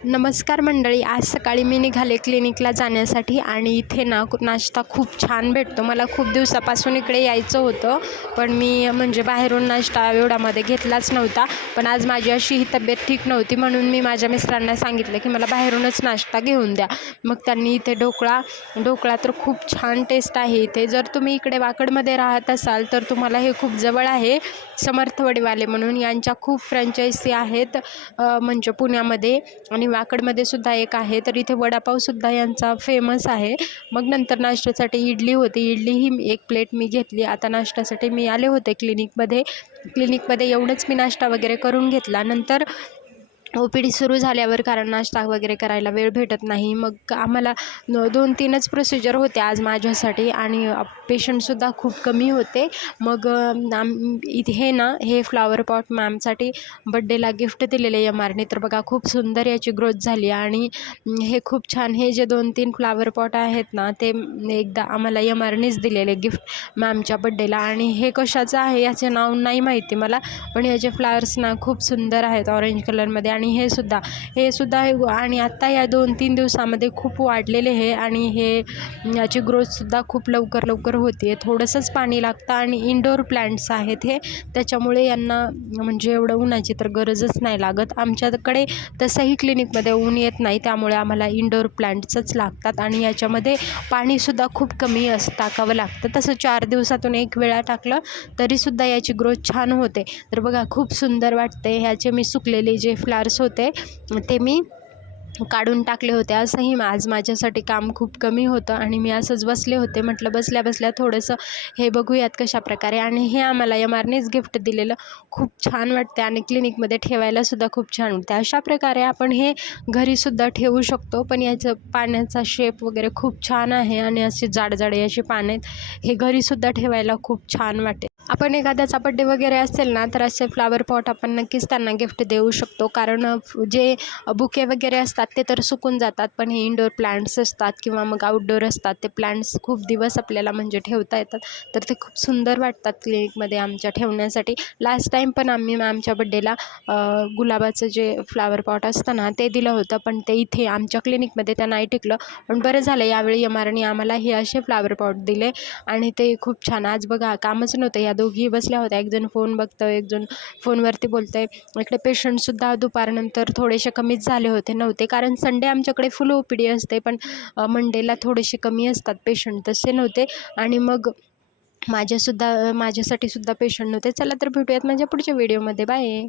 नमस्कार मंडळी, आज सकाळी मी निघाले क्लिनिकला जाण्यासाठी आणि इथे नाश्ता खूप छान भेटतो. मला खूप दिवसापासून इकडे यायचं होतं, पण मी म्हणजे बाहेरून नाश्ता एवढ्यामध्ये घेतलाच नव्हता. पण आज माझी अशी ही तब्येत ठीक नव्हती, म्हणून मी माझ्या मिस्टरांना सांगितलं की मला बाहेरूनच नाश्ता घेऊन द्या. मग त्यांनी इथे ढोकळा तर खूप छान टेस्ट आहे इथे. जर तुम्ही इकडे वाकडमध्ये राहत असाल तर तुम्हाला हे खूप जवळ आहे. समर्थ वडेवाले म्हणून यांच्या खूप फ्रँचायसी आहेत म्हणजे पुण्यामध्ये आणि वाकडमध्ये सुद्धा एक आहे. तर इथे वडापावसुद्धा यांचा फेमस आहे. मग नंतर नाश्त्यासाठी इडली होती. इडली ही 1 प्लेट मी घेतली. आता नाश्त्यासाठी मी आले होते क्लिनिकमध्ये एवढंच मी नाश्ता वगैरे करून घेतला. नंतर OPD सुरू झाल्यावर कारण नाश्ता वगैरे करायला वेळ भेटत नाही. मग आम्हाला 2-3च प्रोसिजर होते आज माझ्यासाठी आणि पेशंटसुद्धा खूप कमी होते. मग इथे हे फ्लॉवर पॉट मॅमसाठी बड्डेला गिफ्ट दिलेले MRने. तर बघा खूप सुंदर याची ग्रोथ झाली आणि हे खूप छान. हे जे 2-3 फ्लॉवर पॉट आहेत ना, ते एकदा आम्हाला MRनेच दिलेले गिफ्ट मॅमच्या बड्डेला. आणि हे कशाचं आहे याचे नाव नाही माहिती मला, पण याचे फ्लावर्स खूप सुंदर आहेत ऑरेंज कलरमध्ये. आणि हे सुद्धा आणि आत्ता या 2-3 दिवसामध्ये खूप वाढलेले आहे आणि याची ग्रोथसुद्धा खूप लवकर होती आहे. थोडंसंच पाणी लागतं आणि इनडोअर प्लांट्स आहेत हे, त्याच्यामुळे यांना म्हणजे एवढं उन्हाची तर गरजच नाही लागत. आमच्याकडे तसंही क्लिनिकमध्ये ऊन येत नाही, त्यामुळे आम्हाला इनडोअर प्लांट्सच लागतात आणि याच्यामध्ये पाणीसुद्धा खूप कमी टाकावं लागतं. तसं 4 दिवसातून 1 वेळा टाकलं तरीसुद्धा याची ग्रोथ छान होते. तर बघा खूप सुंदर वाटते. ह्याचे मी सुकलेले जे फ्लावर्स होते ते मी काढून टाकले होते. असंही आज माझ्यासाठी काम खूप कमी होतं आणि मी असंच बसले होते. म्हटलं बसल्या थोडंसं हे बघूयात कशाप्रकारे. आणि हे आम्हाला MRनेच गिफ्ट दिलेलं खूप छान वाटते आणि क्लिनिकमध्ये ठेवायलासुद्धा खूप छान वाटते. अशा प्रकारे आपण हे घरीसुद्धा ठेवू शकतो, पण याचं पाण्याचा शेप वगैरे खूप छान आहे आणि असे जाड अशी पाने आहेत. हे घरीसुद्धा ठेवायला खूप छान वाटेल. आपण एखाद्याचा बड्डे वगैरे असेल ना, तर असे फ्लॉवर पॉट आपण नक्कीच त्यांना गिफ्ट देऊ शकतो. कारण जे बुके वगैरे असतात ते तर सुकून जातात, पण हे इनडोअर प्लांट्स असतात किंवा मग आउटडोअर असतात, ते प्लांट्स खूप दिवस आपल्याला म्हणजे ठेवता येतात. तर ते खूप सुंदर वाटतात क्लिनिकमध्ये आमच्या ठेवण्यासाठी. लास्ट टाईम पण आम्ही आमच्या बड्डेला गुलाबाचं जे फ्लॉवर पॉट असतं ना, ते दिलं होतं, पण ते इथे आमच्या क्लिनिकमध्ये त्या नाही टिकलं. पण बरं झालं यावेळी MRने आम्हाला हे असे फ्लॉवर पॉट दिले आणि ते खूप छान. आज बघा कामच नव्हतं, या दोघी बसल्या होत्या. एकजण फोन बघतोय, एकजण फोनवरती बोलतोय. इकडे पेशंटसुद्धा दुपारनंतर थोडेसे कमीच झाले नव्हते, कारण संडे आमच्याकडे फुल OPD असते, पण मंडेला थोडेसे कमी असतात पेशंट, तसे नव्हते. आणि मग माझ्यासाठी सुद्धा पेशंट नव्हते. चला तर भेटूयात माझ्या पुढच्या व्हिडिओमध्ये. बाय.